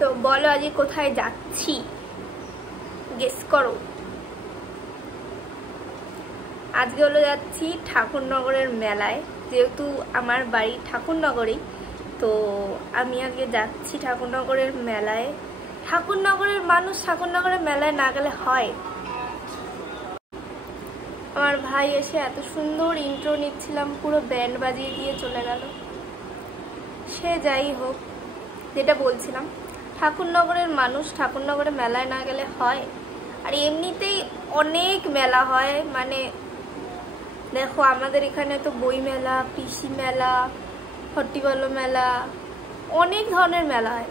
তো বলো আজকে কোথায় যাচ্ছি, গেস করো। আজকে হলো যাচ্ছি ঠাকুরনগরের মেলায়, যেহেতু আমার বাড়ি ঠাকুরনগরেই, তো আমি আজকে যাচ্ছি ঠাকুরনগরের মেলায়। ঠাকুরনগরের মানুষ ঠাকুরনগরের মেলায় না গেলে হয়? আমার ভাই এসে এত সুন্দর ইন্ট্রো নিচ্ছিলাম, পুরো ব্যান্ড বাজিয়ে দিয়ে চলে গেল। সে যাই হোক, যেটা বলছিলাম, ঠাকুরনগরের মানুষ ঠাকুরনগরের মেলায় না গেলে হয়? আর এমনিতেই অনেক মেলা হয়, মানে দেখো আমাদের এখানে তো বই মেলা, পিসি মেলা, হট্টিবল্ল মেলা, অনেক ধরনের মেলা হয়।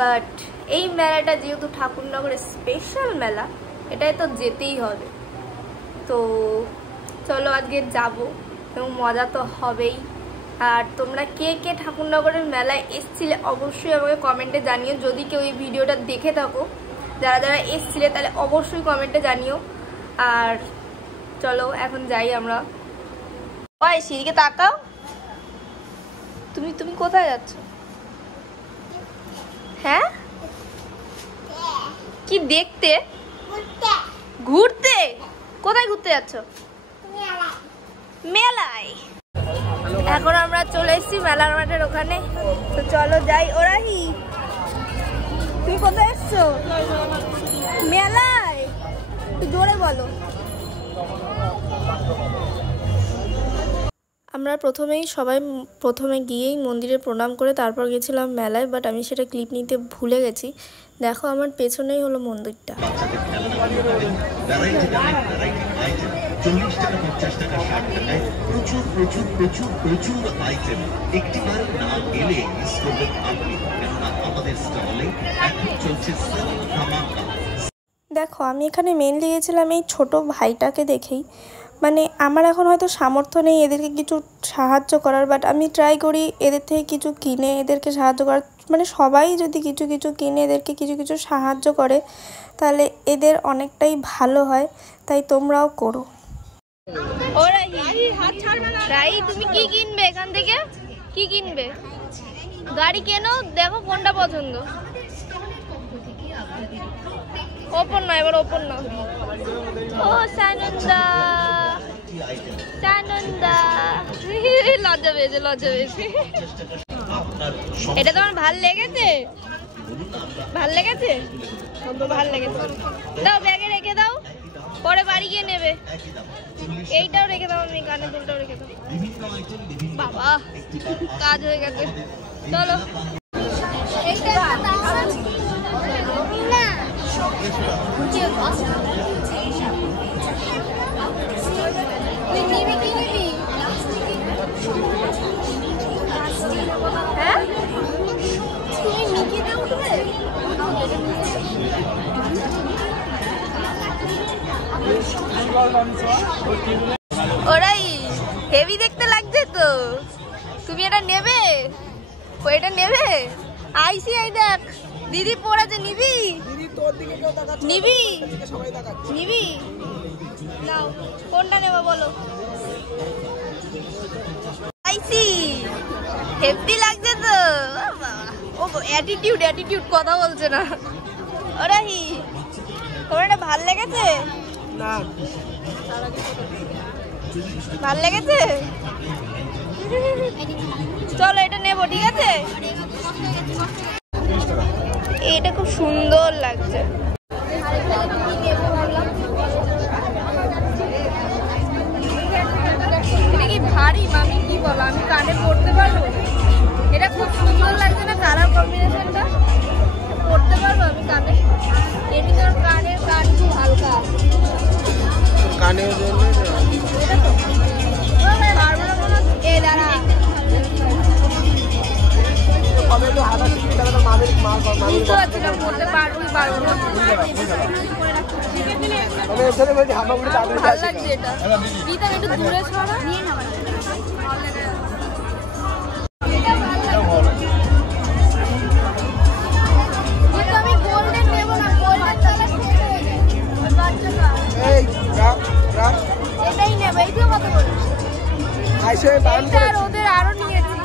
বাট এই মেলাটা যেহেতু ঠাকুরনগরের স্পেশাল মেলা, এটাই তো যেতেই হবে। তো চলো আজকে যাব, এবং মজা তো হবেই। আর তোমরা কে কে ঠাকুরনগরের মেলায় এসছিলে অবশ্যই আমাকে কমেন্টে জানিও। যদি কেউ এই ভিডিওটা দেখে থাকো, যারা যারা এসছিলে, তাহলে অবশ্যই কমেন্টে জানিও। আর চলো এখন যাই আমরা। ওই সিঁড়িকে তাকাও, তুমি তুমি কোথায় যাচ্ছ? হ্যাঁ, কি দেখতে? ঘুরতে? কোথায় ঘুরতে যাচ্ছ? মেলায়। এখন আমরা চলে এসেছি মেলার মাঠের ওখানে, তো চলো যাই। ওরাহি, তুমি কোথায় এসছো? মেলায়। একটু জোরে বলো। আমরা প্রথমে গিয়েই মন্দিরে প্রণাম করে তারপর গেছিলাম মেলায়, বাট আমি সেটা ক্লিপ নিতে ভুলে গেছি। দেখো আমার পেছনেই হলো মন্দিরটা। দেখো আমি এখানে মেনলি গেছিলাম এই ছোট ভাইটাকে দেখেই। মানে আমার এখন হয়তো সামর্থ্য নেই এদেরকে কিছু সাহায্য করার, বাট আমি ট্রাই করি এদের থেকে কিছু কিনে এদেরকে সাহায্য করার। মানে সবাই যদি কিছু কিছু কিনে এদেরকে কিছু কিছু সাহায্য করে, তাহলে এদের অনেকটাই ভালো হয়। তাই তোমরাও করো। তুমি কি কিনবে এখান থেকে? কি কিনবে? গাড়ি কেনো, দেখো কোনটা পছন্দ। ওপর না, এবার ওপর না। ও সানন্দা, সানন্দা, লজ্জা পেয়েছে, লজ্জা পেয়েছে। এটা তোমার ভাল লেগেছে? ভাল লেগেছে? ভাল লেগেছে। দাও, ব্যাগে রেখে দাও, পরে বাড়ি গিয়ে নেবে। এইটাও রেখে দাও, আমি কানের দুলটাও রেখে দাও। বাবা, কাজ হয়ে গেছে। চলো। হ্যাঁ, তুমি মিকিতে উঠবে? ওরাই হেভি দেখতে লাগছে তো। তুমি এটা নেবে? ওইটা নেবে? আইসি, আই দেখ দিদি পড়েছে। নিবি? নিবি? নিবি? নাও, কোনটা নেবো বলো। আইসি, হেভি লাগছে তো। ও অ্যাটিটিউড, অ্যাটিটিউড, কথা বলছে না। ওরাহি, তোমার এটা ভাল লেগেছে? না, ভাল লেগেছে? চলো এটা নেবো, ঠিক আছে? এটা খুব সুন্দর লাগছে। এটা কি ভারী মামি? কি বলো, আমি কানে পড়তে পারবো? এটা খুব সুন্দর লাগছে না কালার কম্বিনেশনটা? পড়তে পারবো আমি কানে? এমনি তোর কানের কান খুব হালকা, কানে এটা তো পারবো না কোনো। এ দাঁড়া, বুঝতে পারছি না, পড়তে পারবো কি পারবো না। ভালো লাগছে এটা। বিধান একটু দূরে সরা। আমি গোল্ডেন নেবো না, গোল্ডেন এটাই নেবো। এইটা কত করে? ওদের আরো নিয়েছি।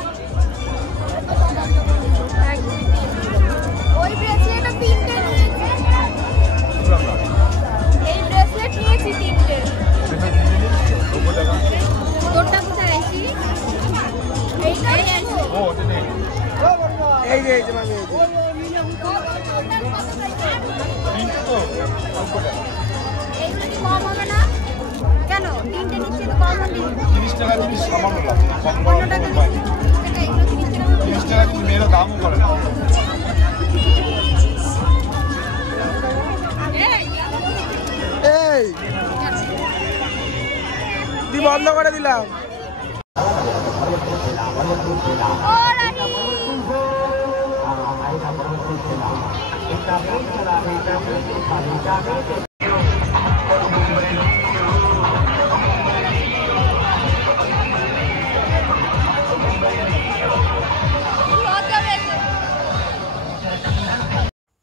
ওই যে মামি কেন 3টে নিচ্ছে তো কম হবে 30 টাকা জিনিস সামান্য লাভ কম টাকা 30 টাকা কিন্তু মেয়েরা দামও করে না এই দি বন্ধ করে দিলাম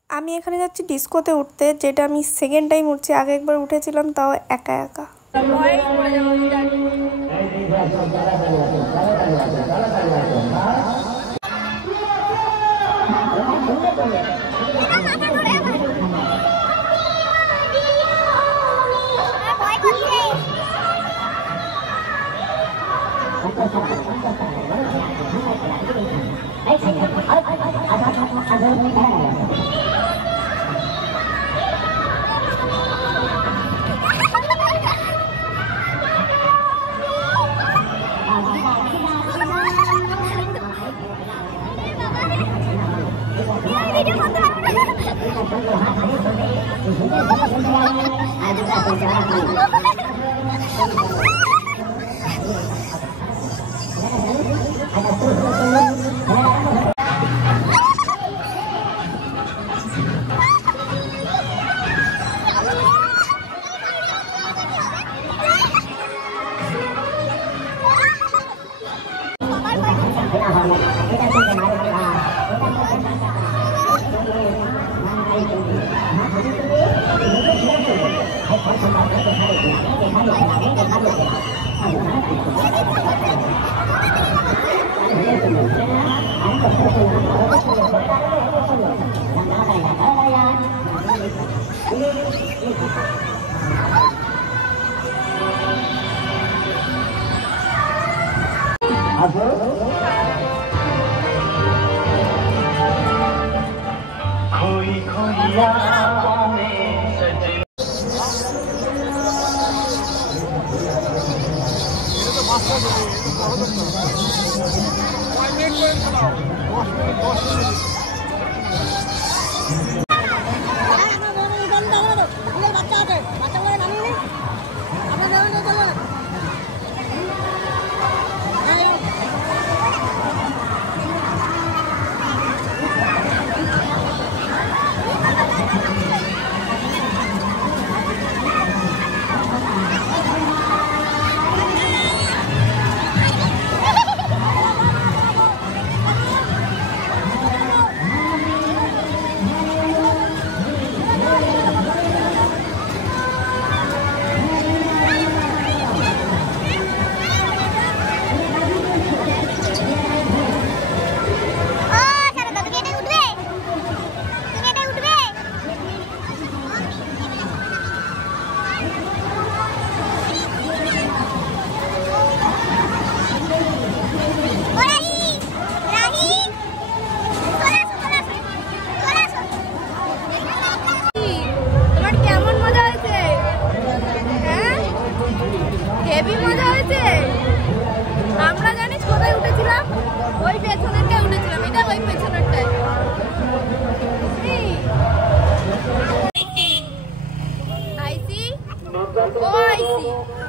আমি এখানে যাচ্ছি ডিস্কোতে উঠতে, যেটা আমি সেকেন্ড টাইম উঠছি। আগে একবার উঠেছিলাম, তাও একা একা।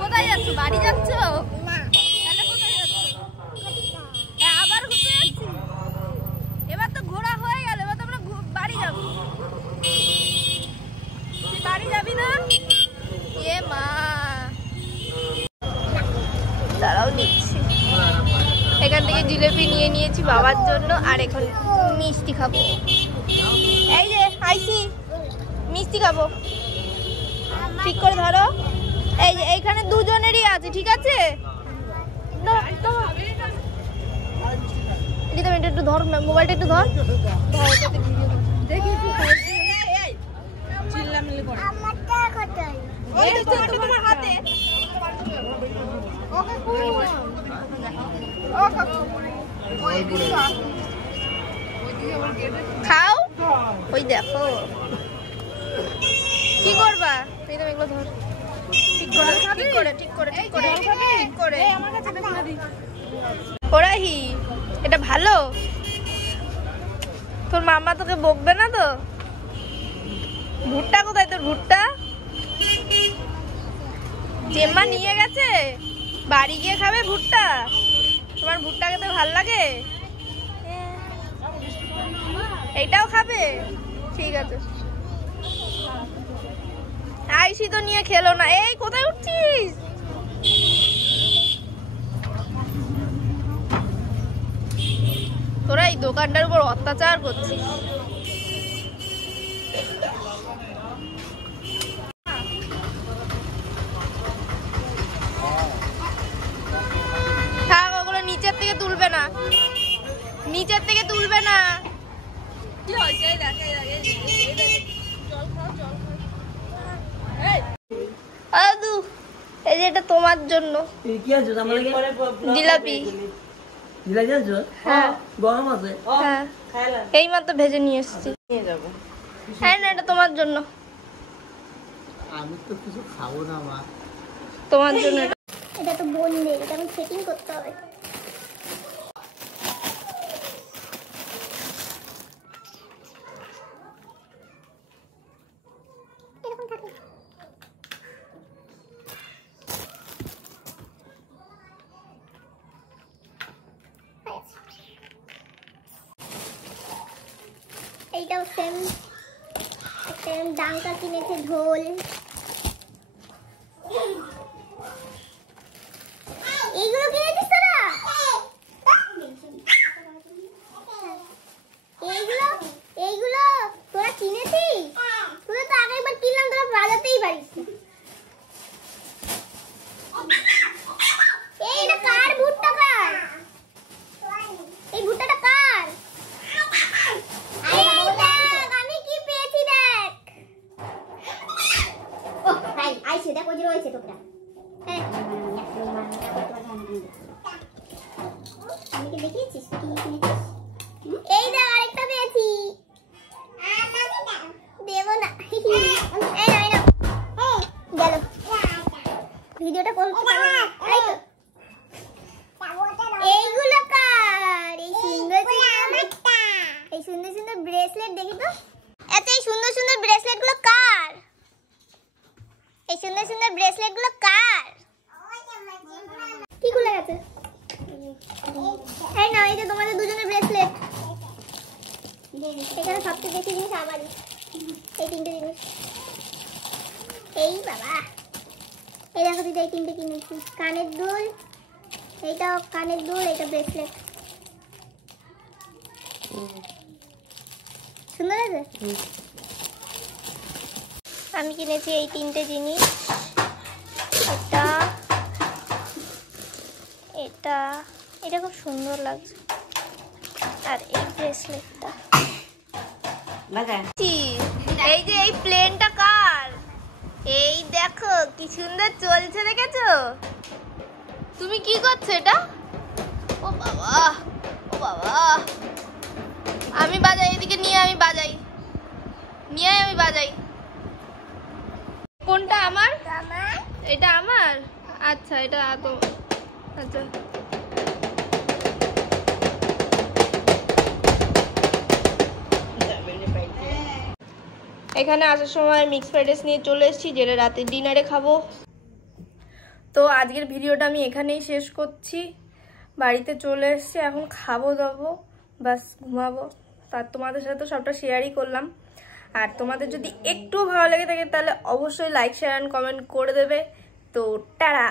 কোথায় যাচ্ছ? বাড়ি যাচ্ছ? আবার ঘুরতে যাচ্ছি? এবার তো ঘোরা হয়ে গেল, এবার তো আমরা বাড়ি যাবো। তুই বাড়ি যাবি না? এ মা, দাঁড়াও নিচ্ছি। এখান থেকে জিলেপি নিয়ে নিয়েছি বাবার জন্য, আর এখন মিষ্টি খাবো। এই যে আইসি, মিষ্টি খাবো, ঠিক করে ধরো। এই যে এইখানে দুজনেরই আছে, ঠিক আছে? একটু ধর, মোবাইলটা একটু ধর। তোমার হাতে খাও। ওই দেখো কি করবা, এই তো এগুলো ধর, ঠিক করে ওরাহি, এটা ভালো? তোর মামা তোকে বকবে না তো? ভুট্টা কোথায় তোর ভুট্টা? জেম্মা নিয়ে গেছে, বাড়ি গিয়ে খাবে ভুট্টা? তোমার ভুট্টা খেতে ভাল লাগে? এইটাও খাবে? ঠিক আছে, আইসি তো নিয়ে খেলো না। এই কোথায় উঠছিস? তোরা এই দোকানটার উপর অত্যাচার করছিস। থাক, ওগুলো নিচের থেকে তুলবে না, নিচের থেকে তুলবে না। কি হয়েছে? আদু, এই যে এটা তোমার জন্য জিলাপি। হ্যাঁ হ্যাঁ, এই মাত্র ভেজে নিয়ে এসেছি। হ্যাঁ না, এটা তোমার জন্য। আমি তো কিছু খাবো না মা। তোমার জন্য এটা তো বোনদের, এটা আমি সেটিং করতে হবে। এরকম থাকে। এইটাও সেম, সেম ডাঙ্কা কিনেছে, ঢোল। এইগুলো কিনেছিস তোরা? এইগুলো তোরা কিনেছিস? তোরা তো আগেরবার কিনলাম, তোরা বাজাতেই পারিস না। এটা কার ভুট্টা? কার এই ভুট্টাটা? কার? আমি কি পেয়েছি দেখ। ও ভাই আইছে, দেখ ওই যে রয়েছে টুকরা। আমি কি দেখিয়েছিস? এই দেখ আরেকটা পেয়েছি। দেবো না, এই না গেল। ভিডিওটা করতে এইগুলো কার? এই সুন্দর সুন্দর ব্রেসলেট দেখি তো। এত এই সুন্দর সুন্দর ব্রেসলেট গুলো কার? এই সুন্দর সুন্দর ব্রেসলেট গুলো কার? কি খুলে গেছে? এই না, এই যে তোমাদের দুজনের ব্রেসলেট। এখানে সবচেয়ে বেশি জিনিস আমারই, এই তিনটে জিনিস। এই বাবা, এই দেখো দিদি, এই তিনটে কিনেছি। কানের দুল, এইটাও কানের দুল, এইটা ব্রেসলেট। সুন্দর আছে। আমি কিনেছি এই তিনটে জিনিস, এটা এটা খুব সুন্দর লাগছে, আর এই ব্রেসলেটটা। এই যে এই প্লেনটা কার? এই দেখো কি সুন্দর চলছে, দেখেছো? তুমি কি করছো এটা? ও বাবা, ও বাবা, আমি বাজাই, এদিকে নিয়ে আমি বাজাই, নিয়ে আমি বাজাই। কোনটা আমার? এটা আমার? আচ্ছা, এটা তো আচ্ছা। এখানে আসার সময় মিক্স ফ্রাইড রাইস নিয়ে চলে এসেছি, যেটা রাতের ডিনারে খাবো। তো আজকের ভিডিওটা আমি এখানেই শেষ করছি। বাড়িতে চলে এসেছি, এখন খাবো দাবো, বাস ঘুমাবো। তার তোমাদের সাথে সবটা শেয়ারই করলাম। আর তোমাদের যদি একটু ভালো লেগে থাকে তাহলে অবশ্যই লাইক, শেয়ার অ্যান্ড কমেন্ট করে দেবে। তো টাটা।